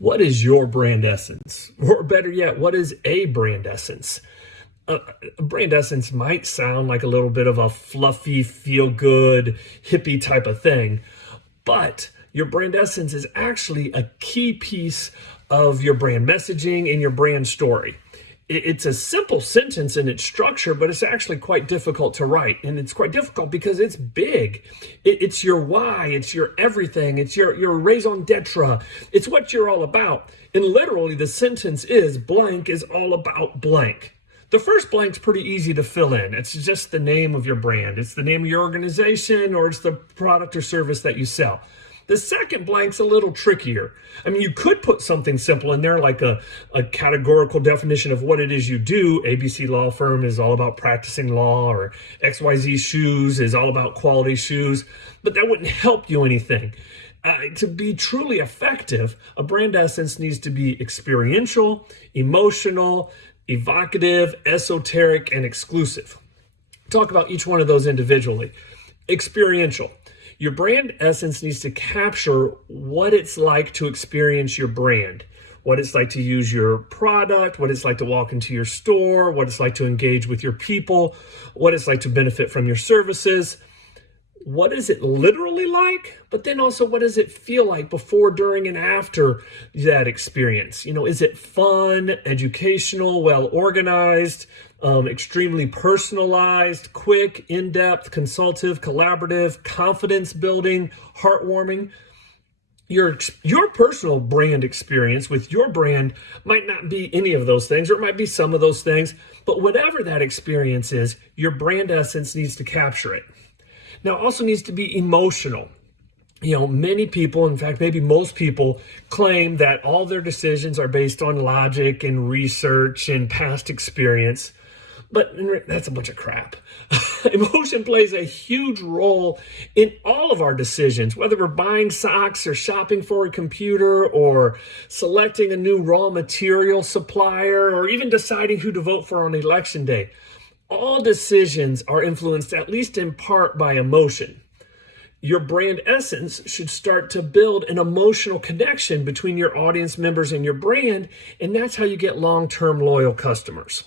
What is your brand essence? Or better yet, what is a brand essence? A brand essence might sound like a little bit of a fluffy, feel-good, hippie type of thing, but your brand essence is actually a key piece of your brand messaging and your brand story. It's a simple sentence in its structure, but it's actually quite difficult to write. And it's quite difficult because it's big. It's your why, it's your everything, it's your raison d'etre. It's what you're all about. And literally the sentence is blank is all about blank. The first blank's pretty easy to fill in. It's just the name of your brand. It's the name of your organization, or it's the product or service that you sell. The second blank's a little trickier. I mean, you could put something simple in there, like a categorical definition of what it is you do. ABC Law Firm is all about practicing law, or XYZ Shoes is all about quality shoes, but that wouldn't help you anything. To be truly effective, a brand essence needs to be experiential, emotional, evocative, esoteric, and exclusive. Talk about each one of those individually. Experiential. Your brand essence needs to capture what it's like to experience your brand, what it's like to use your product, what it's like to walk into your store, what it's like to engage with your people, what it's like to benefit from your services. What is it literally like? But then also, what does it feel like before, during, and after that experience? Is it fun, educational, well organized, extremely personalized, quick, in-depth, consultative, collaborative, confidence building, heartwarming? Your personal brand experience with your brand might not be any of those things, or it might be some of those things, but whatever that experience is, your brand essence needs to capture it. Now, it also needs to be emotional. Many people, in fact, maybe most people, claim that all their decisions are based on logic and research and past experience, but that's a bunch of crap. Emotion plays a huge role in all of our decisions, whether we're buying socks or shopping for a computer or selecting a new raw material supplier or even deciding who to vote for on election day. All decisions are influenced, at least in part, by emotion. Your brand essence should start to build an emotional connection between your audience members and your brand, and that's how you get long-term loyal customers.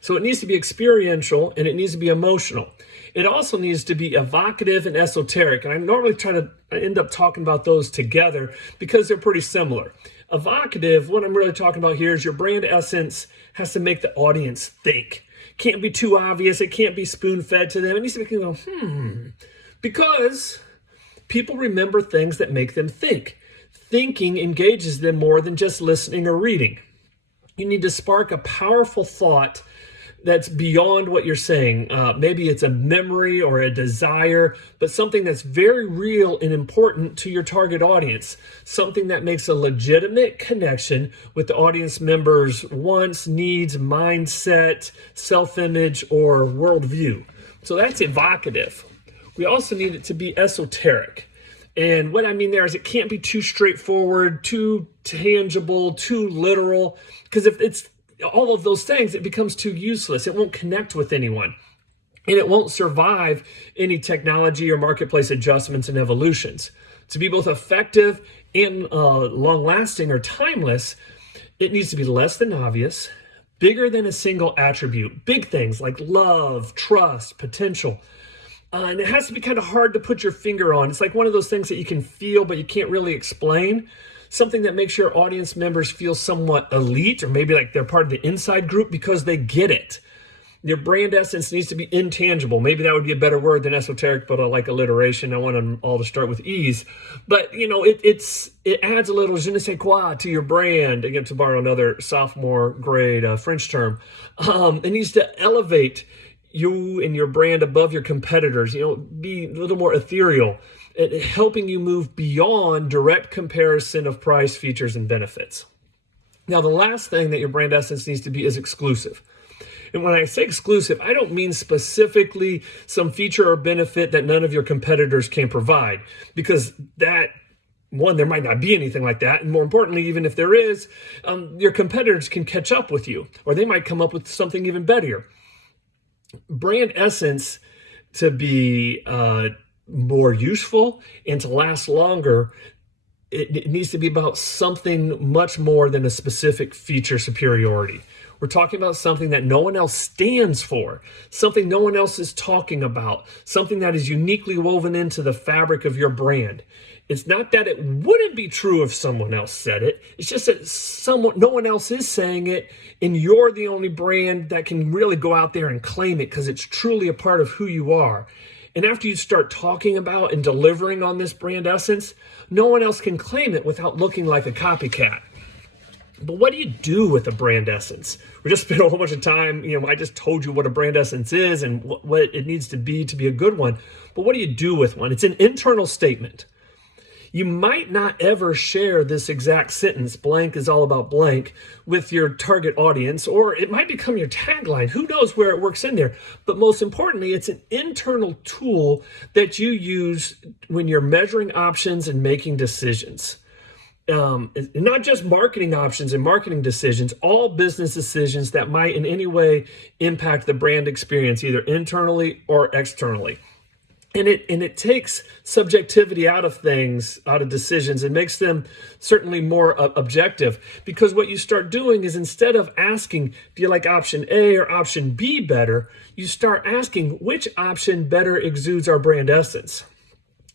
So it needs to be experiential and it needs to be emotional. It also needs to be evocative and esoteric, and I normally try to end up talking about those together because they're pretty similar. Evocative, what I'm really talking about here is your brand essence has to make the audience think. Can't be too obvious. It can't be spoon-fed to them. It needs to make them go, because people remember things that make them think. Thinking engages them more than just listening or reading. You need to spark a powerful thought that's beyond what you're saying. Maybe it's a memory or a desire, but something that's very real and important to your target audience. Something that makes a legitimate connection with the audience members' wants, needs, mindset, self-image, or worldview. So that's evocative. We also need it to be esoteric. And what I mean there is it can't be too straightforward, too tangible, too literal, because if it's all of those things, it becomes too useless. It won't connect with anyone, and it won't survive any technology or marketplace adjustments and evolutions. To be both effective and long-lasting or timeless, it needs to be less than obvious, bigger than a single attribute, big things like love, trust, potential. And it has to be kind of hard to put your finger on. It's like one of those things that you can feel, but you can't really explain. Something that makes your audience members feel somewhat elite, or maybe like they're part of the inside group because they get it. Your brand essence needs to be intangible. Maybe that would be a better word than esoteric, but I like alliteration. I want them all to start with E's. But, it adds a little je ne sais quoi to your brand, again, to borrow another sophomore grade French term. It needs to elevate you and your brand above your competitors, be a little more ethereal, helping you move beyond direct comparison of price, features, and benefits. Now, the last thing that your brand essence needs to be is exclusive. And when I say exclusive, I don't mean specifically some feature or benefit that none of your competitors can provide, because there might not be anything like that. And more importantly, even if there is, your competitors can catch up with you, or they might come up with something even better. Brand essence to be more useful and to last longer it needs to be about something much more than a specific feature superiority. We're talking about something that no one else stands for, something no one else is talking about, something that is uniquely woven into the fabric of your brand. It's not that it wouldn't be true if someone else said it. It's just that no one else is saying it, and you're the only brand that can really go out there and claim it because it's truly a part of who you are. And after you start talking about and delivering on this brand essence, no one else can claim it without looking like a copycat. But what do you do with a brand essence? We just spent a whole bunch of time, I just told you what a brand essence is and what it needs to be a good one. But what do you do with one? It's an internal statement. You might not ever share this exact sentence, blank is all about blank, with your target audience, or it might become your tagline. Who knows where it works in there? But most importantly, it's an internal tool that you use when you're measuring options and making decisions. Not just marketing options and marketing decisions, all business decisions that might in any way impact the brand experience, either internally or externally. And it takes subjectivity out of things, out of decisions, and makes them certainly more objective. Because what you start doing is, instead of asking, do you like option A or option B better, you start asking, which option better exudes our brand essence?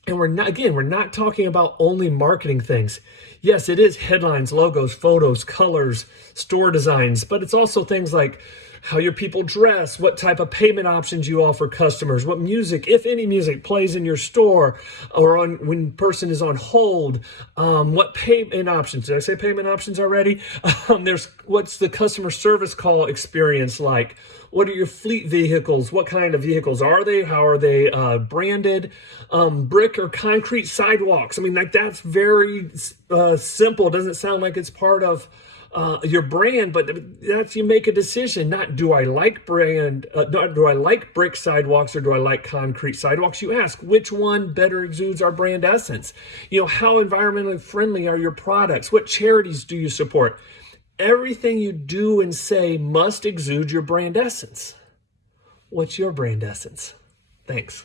And we're not talking about only marketing things. Yes, it is headlines, logos, photos, colors, store designs, but it's also things like how your people dress, what type of payment options you offer customers, what music, if any music, plays in your store, or when person is on hold, what payment options. Did I say payment options already? What's the customer service call experience like? What are your fleet vehicles? What kind of vehicles are they? How are they branded? Brick or concrete sidewalks? That's very simple. It doesn't sound like it's part of your brand, but that's, you make a decision. Not do I like do I like brick sidewalks or do I like concrete sidewalks? You ask, which one better exudes our brand essence? How environmentally friendly are your products? What charities do you support? Everything you do and say must exude your brand essence. What's your brand essence? Thanks.